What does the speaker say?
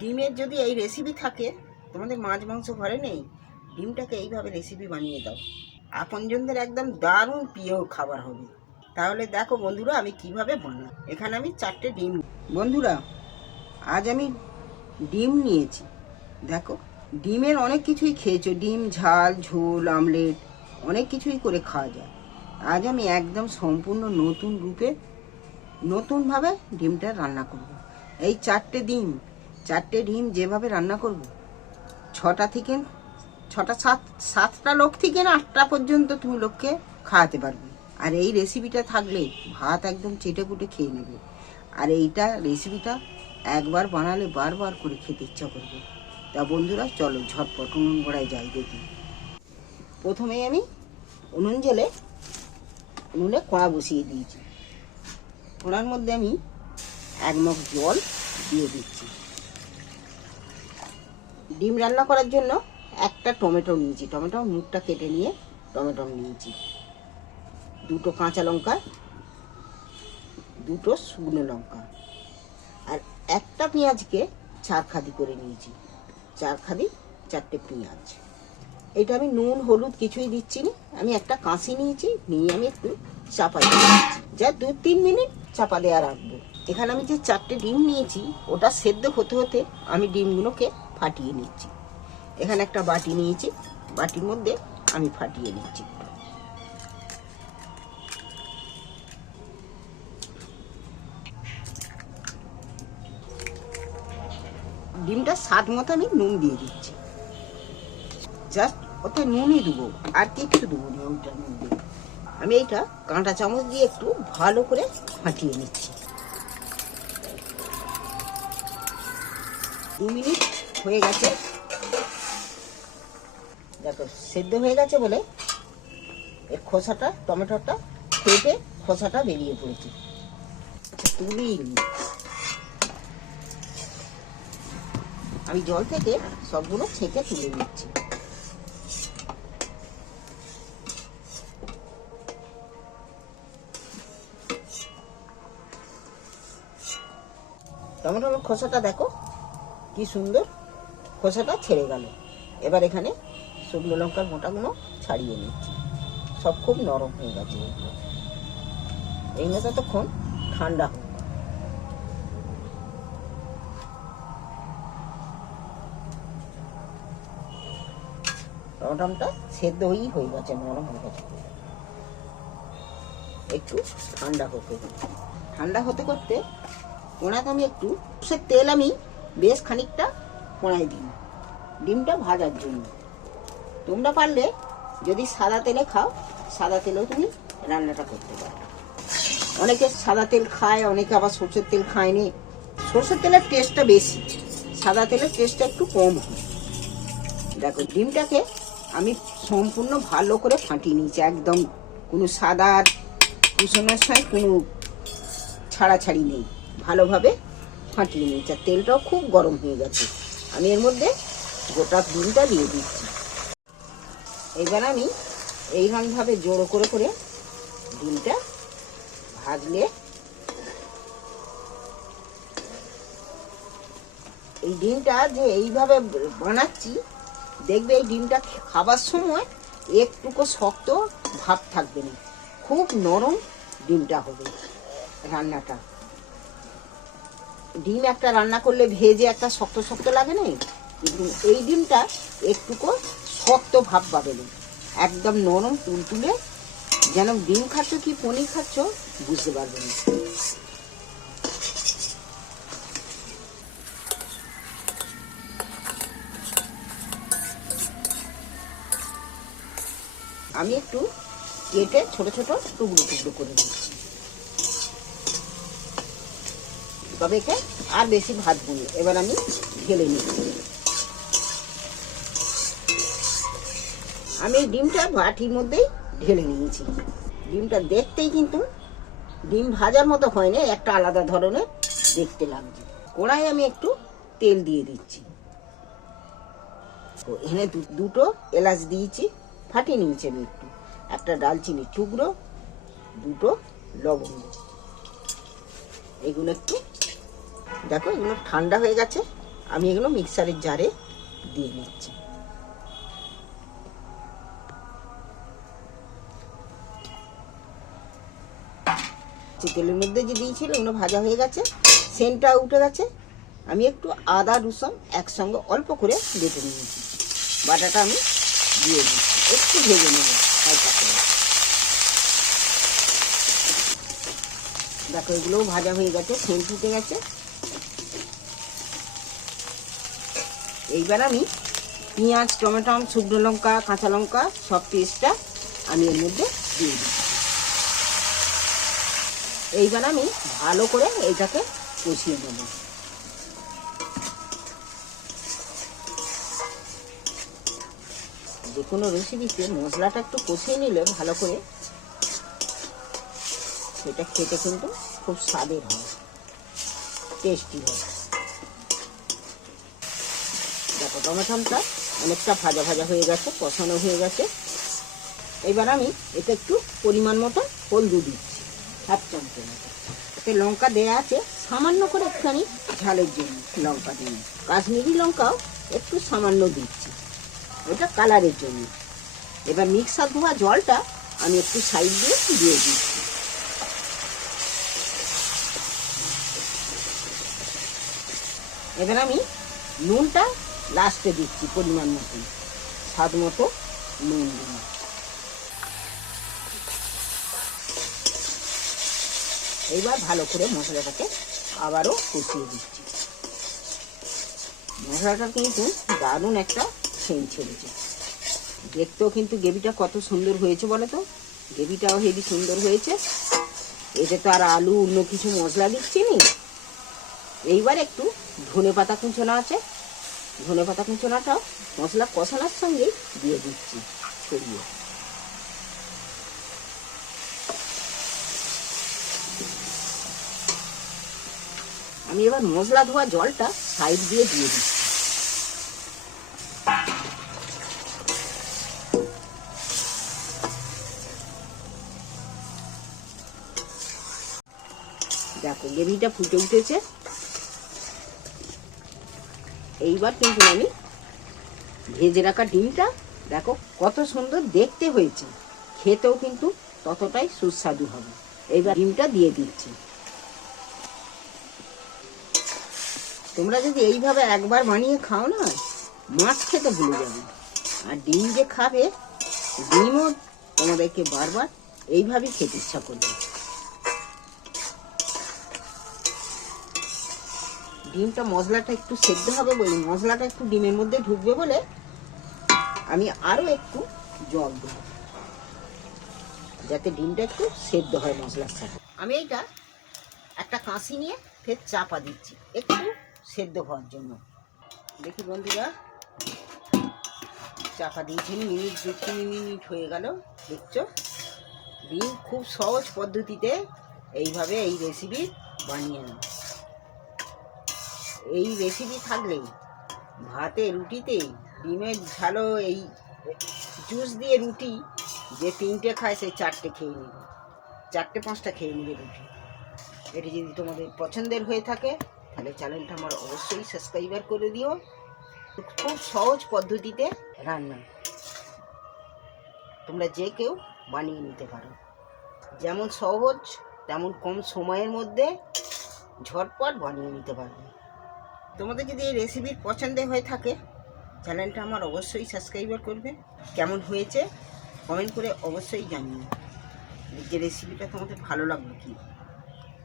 ডিমের যদি এই রেসিপি থাকে, তোমাদের মাছ মাংস ঘরে নেই, ডিমটাকে এইভাবে রেসিপি বানিয়ে দাও। আপনজনদের একদম দারুণ প্রিয় খাবার হবে। তাহলে দেখো বন্ধুরা, আমি কীভাবে বানাই এখানে আমি চারটে ডিম বন্ধুরা, আজ আমি ডিম নিয়েছি। দেখো, ডিমের অনেক কিছুই খেয়েছো। ডিম, ঝাল, ঝোল, আমলেট, অনেক কিছুই করে খাওয়া যায়। আজ আমি একদম সম্পূর্ণ নতুন রূপে নতুনভাবে ডিমটা রান্না করব। এই চারটে ডিম চারটে ডিম যেভাবে রান্না করব, ছটা থেকে, ছটা সাত, সাতটা লোক থেকে না আটটা পর্যন্ত তুমি লোককে খাওয়াতে পারবে। আর এই রেসিপিটা থাকলে ভাত একদম চেটে পুটে খেয়ে নেবে। আর এইটা রেসিপিটা একবার বানালে বারবার করে খেতে ইচ্ছা করবে। তা বন্ধুরা, চলো ঝটপট উনুন গড়ায় যাই দেখি। প্রথমে আমি উনুন জেলে উনুনে কড়া বসিয়ে দিয়েছি। কড়ার মধ্যে আমি এক মগ জল দিয়ে দিচ্ছি। ডিম রান্না করার জন্য একটা টমেটো নিয়েছি। টমেটো মুখটা কেটে নিয়ে টমেটো নিয়েছি। দুটো কাঁচা লঙ্কা, দুটো শুকনো লঙ্কা আর একটা পেঁয়াজকে চার খাদি করে নিয়েছি। চার খাদি চারটে পেঁয়াজ। এটা আমি নুন, হলুদ কিছুই দিচ্ছি না আমি একটা কাঁচি নিয়েছি, নিয়ে আমি একটু চাপা দিচ্ছি। যা দু তিন মিনিট চাপা দেওয়া রাখব এখানে আমি যে চারটে ডিম নিয়েছি, ওটা সেদ্ধ হতে হতে আমি ডিমগুলোকে ফাটিয়ে নিচ্ছি। এখানে একটা বাটি নিয়েছি, বাটির মধ্যে আমি ফাটিয়ে নিচ্ছি। ডিমটা স্বাদ মতো আমি নুন দিয়ে দিচ্ছি। জাস্ট ওতে নুনই দেবো, আর কিচ্ছু দেবো না ওইটার মধ্যে। আমি এইটা কাঁটা চামচ দিয়ে একটু ভালো করে ফাটিয়ে নিচ্ছি। দু মিনিট হয়ে গেছে। দেখো সেদ্ধ হয়ে গেছে বলে এর খোসাটা টমেটোটা কেটে খোসাটা বেরিয়ে পড়েছে। আচ্ছা, তুলি আমি জল থেকে সবগুলো ছেঁকে তুলে নিচ্ছি। টমেটোর খোসাটা দেখো কি সুন্দর খোসাটা ছেড়ে গেল। এবার এখানে শুকনো লঙ্কার মোটাগুলো ছাড়িয়ে নিচ্ছি। সব খুব নরম হয়ে গেছে এগুলো। এই ততক্ষণ ঠান্ডা হোক। টমেটোটা সেদ্ধ হয়েই হয়ে গেছে, নরম হয়ে গেছে। একটু ঠান্ডা হতে ঠান্ডা হতে করতে ওনাকে আমি একটু সে তেল আমি বেশ খানিকটা কোনায় দিই ডিমটা ভাজার জন্য। তোমরা পারলে যদি সাদা তেলে খাও, সাদা তেলেও তুমি রান্নাটা করতে পারো। অনেকে সাদা তেল খায়, অনেকে আবার সর্ষের তেল খায়নি। সর্ষের তেলের টেস্টটা বেশি, সাদা তেলের টেস্টটা একটু কম হয়। দেখো, ডিমটাকে আমি সম্পূর্ণ ভালো করে ফাটিয়ে নিয়েছি, একদম কোনো সাদা কুসনের সময় কোনো ছাড়াছাড়ি নেই। ভালোভাবে ফাটিয়ে নিয়েছি আর তেলটাও খুব গরম হয়ে গেছে। আমি এর মধ্যে গোটা ডিমটা দিয়ে দিচ্ছি। এবার আমি এইরকমভাবে জোড়ো করে করে ডিমটা ভাজলে এই ডিমটা যে এইভাবে বানাচ্ছি, দেখবে এই ডিমটা খাবার সময় একটুকু শক্ত ভাব থাকবে না। খুব নরম ডিমটা হবে রান্নাটা। ডিম একটা রান্না করলে ভেজে একটা শক্ত শক্ত লাগে না এই ডিমটা একটুকু শক্ত ভাব পাবে না। একদম নরম তুলতুলে যেন ডিম খাচ্ছ কি পনির খাচ্ছ, বুঝতে পারবে না। আমি একটু কেটে ছোট ছোট টুকরো টুকরো করে দিচ্ছি তবে একে আর বেশি ভাজবো না এবার আমি ঢেলে নিচ্ছি আমি ডিমটা বাটির মধ্যেই ঢেলে নিয়েছি। ডিমটা দেখতেই কিন্তু ডিম ভাজার মতো হয় না একটা আলাদা ধরনের দেখতে লাগছে। কড়াই আমি একটু তেল দিয়ে দিচ্ছি। এখানে দুটো এলাচ দিয়েছি, ফাটিয়ে নিয়েছি আমি একটু। একটা ডালচিনি টুকরো, দুটো লবঙ্গ। এগুলো একটু দেখো, এগুলো ঠান্ডা হয়ে গেছে। আমি এগুলো মিক্সারের জারে দিয়ে নিচ্ছি। তেলের মধ্যে যে দিয়েছিল, ওগুলো ভাজা হয়ে গেছে, সেন্টটা উঠে গেছে। আমি একটু আদা, রসুন একসঙ্গে অল্প করে বেটে নিয়েছি। বাটাটা আমি দিয়ে দিচ্ছি। একটু ভেজে নেব দেখো, এগুলোও ভাজা হয়ে গেছে, সেন্ট উঠে গেছে। এইবার আমি পেঁয়াজ, টমেটো শুকনো লঙ্কা, কাঁচা লঙ্কা, সব পেস্টটা আমি এর মধ্যে দিয়ে দিচ্ছি। এইবার আমি ভালো করে এইটাকে কষিয়ে নেব। যে কোনো রেসিপিতে মশলাটা একটু কষিয়ে নিলে ভালো করে সেটা খেতে কিন্তু খুব স্বাদের হয় টেস্টি হয়। দেখো টমেটোটা অনেকটা ভাজা ভাজা হয়ে গেছে, কষানো হয়ে গেছে। এবার আমি এটা একটু পরিমাণ মতো হলদু দিচ্ছি, হাফ চামচের মতো। এতে লঙ্কা দেয়া আছে, সামান্য করে একটুখানি ঝালের জন্য লঙ্কা দিন কাশ্মীরি লঙ্কাও একটু সামান্য দিচ্ছি, ওটা কালারের জন্য। এবার মিক্সার ধোয়া জলটা আমি একটু সাইড দিয়ে দিয়ে দিচ্ছি। এবার আমি নুনটা লাস্টে দিচ্ছি পরিমাণ মতো। স্বাদ মতো নুন দিলাম এইবার ভালো করে মশলাটাকে আবারও কষিয়ে দিচ্ছি। মশলাটা কিন্তু দারুণ একটা সেন্ট ছেড়েছে। দেখতেও কিন্তু গ্রেভিটা কত সুন্দর হয়েছে বলো তো? গ্রেভিটাও হেভি সুন্দর হয়েছে। এতে তো আর আলু, অন্য কিছু মশলা দিচ্ছি নি। এইবার একটু ধনে পাতা কুচোনা আছে। ধনে পাতা কুচোনাটাও মশলা কষানোর সঙ্গে দিয়ে দিচ্ছি। ছড়িয়ে। আমি এবার মশলা ধোয়া জলটা সাইড দিয়ে দিয়ে দিচ্ছি। দেখো, গ্রেভিটা ফুটে উঠেছে। এইবার কিন্তু আমি ভেজে রাখা ডিমটা, দেখো কত সুন্দর দেখতে হয়েছে। খেতেও কিন্তু ততটাই সুস্বাদু হবে। এইবার ডিমটা দিয়ে দিচ্ছি। তোমরা যদি এইভাবে একবার বানিয়ে খাও না, মাছ খেতে ভুলে যাবে। আর ডিম যে খাবে, ডিমও তোমাদেরকে বারবার এইভাবেই খেতে ইচ্ছা করবে। ডিমটা মশলাটা একটু সেদ্ধ হবে বলে, মশলাটা একটু ডিমের মধ্যে ঢুকবে বলে আমি আরও একটু জল দেব। যাতে ডিমটা একটু সেদ্ধ হয় মশলার সাথে। আমি এইটা একটা কাঁচি নিয়ে ফের চাপা দিচ্ছি, একটু সেদ্ধ হওয়ার জন্য। দেখি বন্ধুরা, চাপা দিয়েছি, মিনিট দু, তিন মিনিট হয়ে গেল, দেখছ? ডিম খুব সহজ পদ্ধতিতে এইভাবে এই রেসিপি বানিয়ে নাও। এই রেসিপি থাকলে ভাতে রুটিতে ডিমের ঝালো এই জুস দিয়ে রুটি, যে তিনটে খায় সেই চারটে খেয়ে নেবে। চারটে, পাঁচটা খেয়ে নেবে রুটি। এটি যদি তোমাদের পছন্দের হয়ে থাকে, তাহলে চ্যানেলটা আমার অবশ্যই সাবস্ক্রাইবার করে দিও। খুব সহজ পদ্ধতিতে রান্না। তোমরা যে কেউ বানিয়ে নিতে পারো। যেমন সহজ, তেমন কম সময়ের মধ্যে ঝটপট বানিয়ে নিতে পারবে। তোমাদের যদি এই রেসিপির পছন্দের হয়ে থাকে চ্যানেলটা আমার অবশ্যই সাবস্ক্রাইবার করবে। কেমন হয়েছে কমেন্ট করে অবশ্যই জানিও। যে রেসিপিটা তোমাদের ভালো লাগল কি?